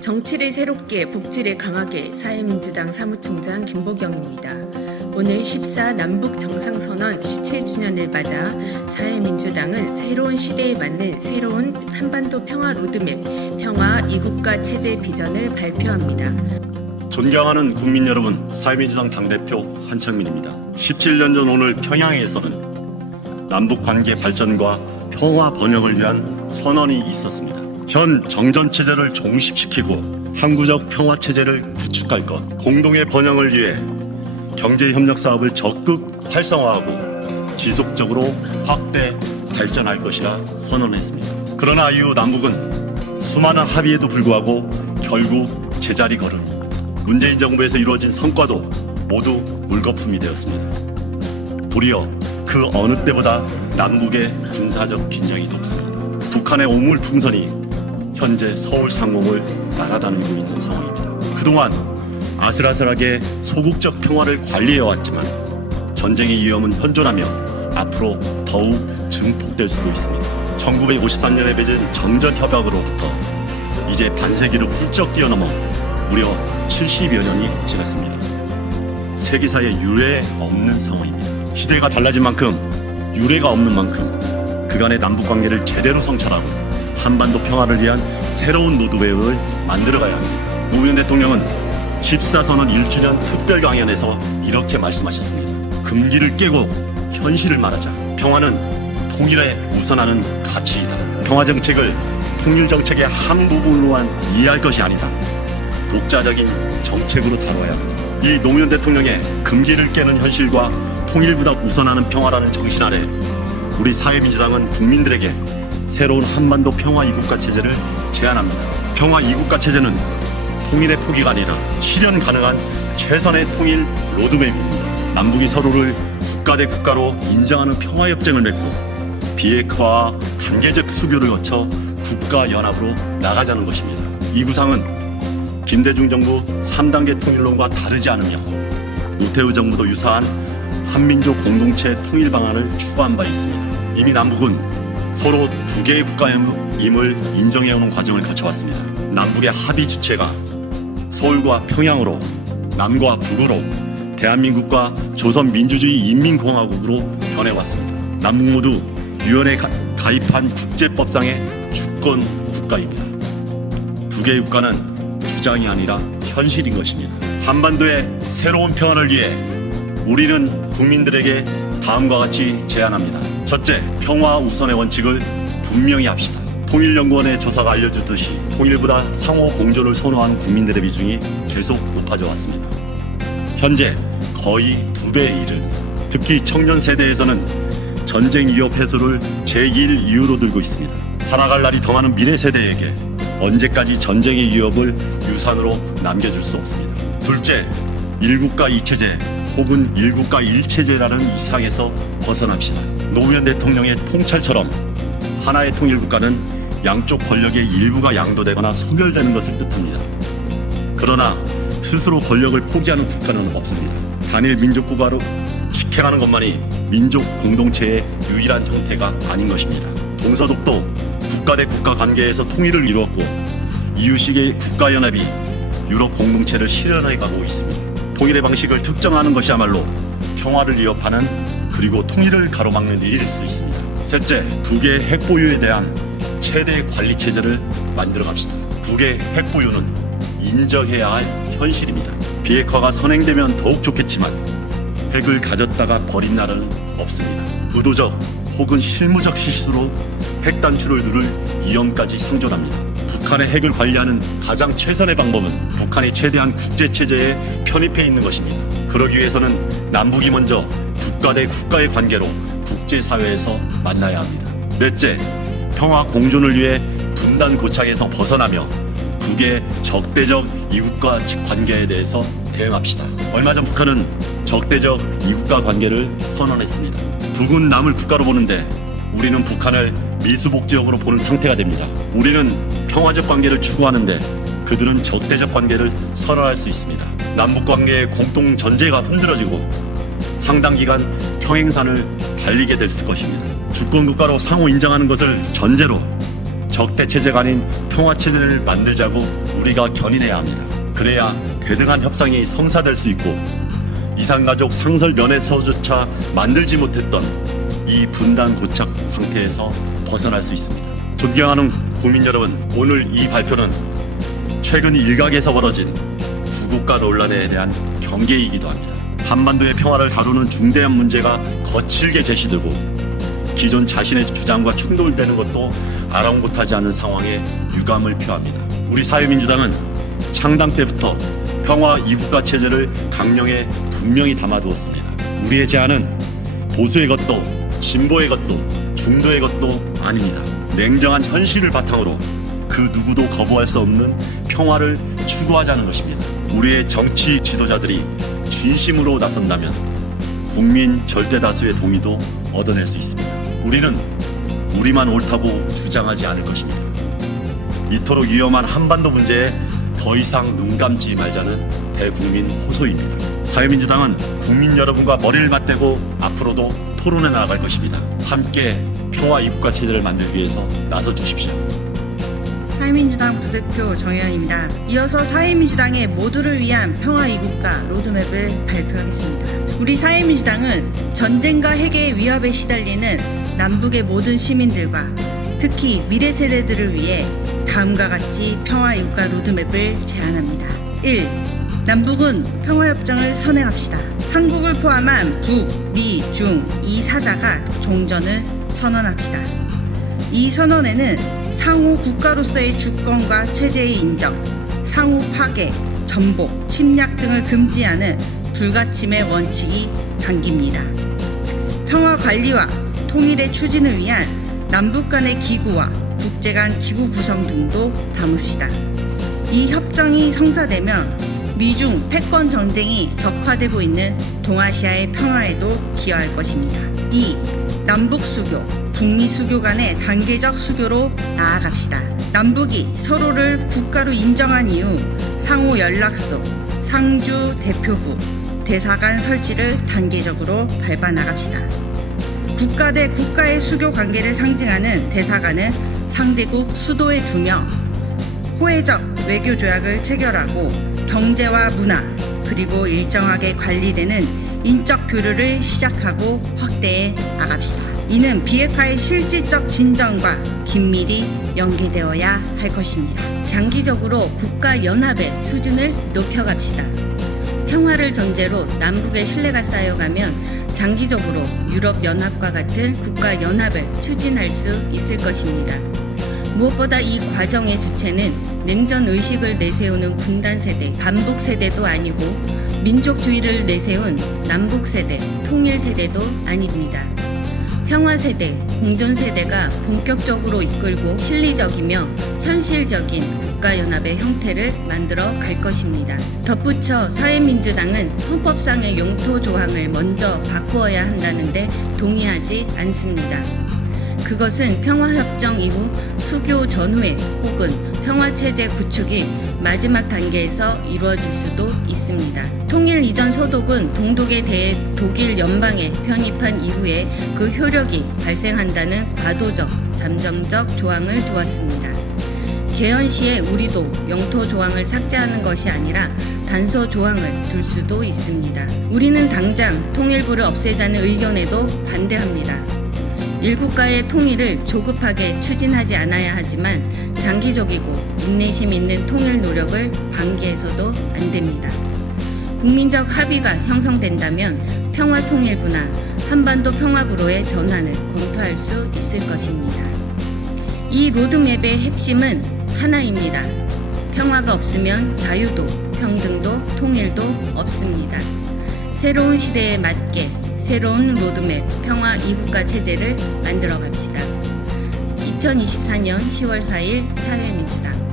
정치를 새롭게 복지를 강하게 사회민주당 사무총장 김보경입니다. 오늘 14 남북 정상선언 17주년을 맞아 사회민주당은 새로운 시대에 맞는 새로운 한반도 평화 로드맵, 평화 이국가 체제 비전을 발표합니다. 존경하는 국민 여러분, 사회민주당 당대표 한창민입니다. 17년 전 오늘 평양에서는 남북관계 발전과 평화 번영을 위한 선언이 있었습니다. 현 정전체제를 종식시키고 항구적 평화체제를 구축할 것, 공동의 번영을 위해 경제협력 사업을 적극 활성화하고 지속적으로 확대 발전할 것이라 선언했습니다. 그러나 이후 남북은 수많은 합의에도 불구하고 결국 제자리 걸음, 문재인 정부에서 이루어진 성과도 모두 물거품이 되었습니다. 도리어 그 어느 때보다 남북의 군사적 긴장이 덥습니다. 북한의 오물풍선이 현재 서울 상공을 날아다니고 있는 상황입니다. 그동안 아슬아슬하게 소국적 평화를 관리해왔지만 전쟁의 위험은 현존하며 앞으로 더욱 증폭될 수도 있습니다. 1953년에 맺은 정전협약으로부터 이제 반세기를 훌쩍 뛰어넘어 무려 70여 년이 지났습니다. 세계사에 유례 없는 상황입니다. 시대가 달라진 만큼 유례가 없는 만큼 그간의 남북관계를 제대로 성찰하고 한반도 평화를 위한 새로운 로드맵을 만들어가야 합니다. 노무현 대통령은 14선언 1주년 특별 강연에서 이렇게 말씀하셨습니다. 금기를 깨고 현실을 말하자. 평화는 통일에 우선하는 가치이다. 평화정책을 통일정책의 한 부분으로만 이해할 것이 아니다. 독자적인 정책으로 다뤄야 합니다. 이 노무현 대통령의 금기를 깨는 현실과 통일보다 우선하는 평화라는 정신 아래 우리 사회민주당은 국민들에게 새로운 한반도 평화 이국가 체제를 제안합니다. 평화 이국가 체제는 통일의 포기가 아니라 실현 가능한 최선의 통일 로드맵입니다. 남북이 서로를 국가 대 국가로 인정하는 평화협정을 맺고 비핵화와 단계적 수교를 거쳐 국가연합으로 나가자는 것입니다. 이 구상은 김대중 정부 3단계 통일론과 다르지 않으며 노태우 정부도 유사한 한민족 공동체 통일 방안을 추구한 바 있습니다. 이미 남북은 서로 두 개의 국가임을 인정해오는 과정을 거쳐왔습니다. 남북의 합의 주체가 서울과 평양으로, 남과 북으로, 대한민국과 조선민주주의 인민공화국으로 변해왔습니다. 남북 모두 유엔에 가입한 국제법상의 주권 국가입니다. 두 개의 국가는 주장이 아니라 현실인 것입니다. 한반도의 새로운 평화를 위해 우리는 국민들에게 다음과 같이 제안합니다. 첫째, 평화 우선의 원칙을 분명히 합시다. 통일연구원의 조사가 알려주듯이 통일보다 상호 공존을 선호한 국민들의 비중이 계속 높아져 왔습니다. 현재 거의 2배에 이를, 특히 청년 세대에서는 전쟁 위협 해소를 제1 이유로 들고 있습니다. 살아갈 날이 더 많은 미래 세대에게 언제까지 전쟁의 위협을 유산으로 남겨줄 수 없습니다. 둘째, 1국가 2체제 혹은 1국가 1체제라는 이상에서 벗어납시다. 노무현 대통령의 통찰처럼 하나의 통일국가는 양쪽 권력의 일부가 양도되거나 소멸되는 것을 뜻합니다. 그러나 스스로 권력을 포기하는 국가는 없습니다. 단일 민족국가로 직행하는 것만이 민족 공동체의 유일한 형태가 아닌 것입니다. 동서독도 국가 대 국가 관계에서 통일을 이루었고 이유식의 국가연합이 유럽 공동체를 실현해 가고 있습니다. 통일의 방식을 특정하는 것이야말로 평화를 위협하는 그리고 통일을 가로막는 일일 수 있습니다. 셋째, 북의 핵보유에 대한 최대 관리 체제를 만들어 갑시다. 북의 핵보유는 인정해야 할 현실입니다. 비핵화가 선행되면 더욱 좋겠지만 핵을 가졌다가 버린 나라는 없습니다. 의도적 혹은 실무적 실수로 핵 단추를 누를 위험까지 상존합니다. 북한의 핵을 관리하는 가장 최선의 방법은 북한이 최대한 국제체제에 편입해 있는 것입니다. 그러기 위해서는 남북이 먼저 국가 대 국가의 관계로 국제사회에서 만나야 합니다. 넷째, 평화 공존을 위해 분단 고착에서 벗어나며 북의 적대적 이국가 관계에 대해서 대응합시다. 얼마 전 북한은 적대적 이국가 관계를 선언했습니다. 북은 남을 국가로 보는데 우리는 북한을 미수복 지역으로 보는 상태가 됩니다. 우리는 평화적 관계를 추구하는데 그들은 적대적 관계를 선언할 수 있습니다. 남북 관계의 공동 전제가 흔들어지고 상당 기간 평행선을 달리게 될 것입니다. 주권국가로 상호 인정하는 것을 전제로 적대 체제가 아닌 평화 체제를 만들자고 우리가 견인해야 합니다. 그래야 대등한 협상이 성사될 수 있고 이산가족 상설 면에서조차 만들지 못했던 이 분단 고착 상태에서 벗어날 수 있습니다. 존경하는 국민 여러분, 오늘 이 발표는 최근 일각에서 벌어진 두 국가 논란에 대한 경계이기도 합니다. 한반도의 평화를 다루는 중대한 문제가 거칠게 제시되고 기존 자신의 주장과 충돌되는 것도 아랑곳하지 않은 상황에 유감을 표합니다. 우리 사회민주당은 창당 때부터 평화 이국가 체제를 강령에 분명히 담아두었습니다. 우리의 제안은 보수의 것도 진보의 것도 중도의 것도 아닙니다. 냉정한 현실을 바탕으로 그 누구도 거부할 수 없는 평화를 추구하자는 것입니다. 우리의 정치 지도자들이 진심으로 나선다면 국민 절대 다수의 동의도 얻어낼 수 있습니다. 우리는 우리만 옳다고 주장하지 않을 것입니다. 이토록 위험한 한반도 문제에 더 이상 눈 감지 말자는 대국민 호소입니다. 사회민주당은 국민 여러분과 머리를 맞대고 앞으로도 토론해 나갈 것입니다. 함께 평화 이국가 체제를 만들기 위해서 나서 주십시오. 사회민주당 부대표 정혜연입니다. 이어서 사회민주당의 모두를 위한 평화 이국가 로드맵을 발표하겠습니다. 우리 사회민주당은 전쟁과 핵의 위협에 시달리는 남북의 모든 시민들과 특히 미래 세대들을 위해 다음과 같이 평화 이국가 로드맵을 제안합니다. 1. 남북은 평화협정을 선행합시다. 한국을 포함한 북, 미, 중, 이 사자가 종전을 선언합시다. 이 선언에는 상호 국가로서의 주권과 체제의 인정, 상호 파괴, 전복, 침략 등을 금지하는 불가침의 원칙이 담깁니다. 평화 관리와 통일의 추진을 위한 남북 간의 기구와 국제 간 기구 구성 등도 담읍시다. 이 협정이 성사되면 미중 패권 전쟁이 격화되고 있는 동아시아의 평화에도 기여할 것입니다. 2. 남북 수교, 북미 수교 간의 단계적 수교로 나아갑시다. 남북이 서로를 국가로 인정한 이후 상호 연락소, 상주 대표부, 대사관 설치를 단계적으로 밟아 나갑시다. 국가 대 국가의 수교 관계를 상징하는 대사관은 상대국 수도에 두며 호혜적 외교 조약을 체결하고 경제와 문화 그리고 일정하게 관리되는 인적 교류를 시작하고 확대해 나갑시다. 이는 비핵화의 실질적 진전과 긴밀히 연계되어야 할 것입니다. 장기적으로 국가 연합의 수준을 높여갑시다. 평화를 전제로 남북의 신뢰가 쌓여가면 장기적으로 유럽 연합과 같은 국가 연합을 추진할 수 있을 것입니다. 무엇보다 이 과정의 주체는 냉전 의식을 내세우는 분단 세대, 반북 세대도 아니고 민족주의를 내세운 남북 세대, 통일 세대도 아닙니다. 평화 세대, 공존 세대가 본격적으로 이끌고 실리적이며 현실적인 국가연합의 형태를 만들어 갈 것입니다. 덧붙여 사회민주당은 헌법상의 영토 조항을 먼저 바꾸어야 한다는데 동의하지 않습니다. 그것은 평화협정 이후 수교 전후에 혹은 평화체제 구축이 마지막 단계에서 이루어질 수도 있습니다. 통일 이전 소독은 동독에 대해 독일 연방에 편입한 이후에 그 효력이 발생한다는 과도적, 잠정적 조항을 두었습니다. 개헌 시에 우리도 영토 조항을 삭제하는 것이 아니라 단서 조항을 둘 수도 있습니다. 우리는 당장 통일부를 없애자는 의견에도 반대합니다. 일국가의 통일을 조급하게 추진하지 않아야 하지만 장기적이고 인내심 있는 통일 노력을 방기해서도 안 됩니다. 국민적 합의가 형성된다면 평화통일부나 한반도 평화부로의 전환을 검토할 수 있을 것입니다. 이 로드맵의 핵심은 하나입니다. 평화가 없으면 자유도, 평등도, 통일도 없습니다. 새로운 시대에 맞게 새로운 로드맵 평화 이국가 체제를 만들어 갑시다. 2024년 10월 4일 사회민주당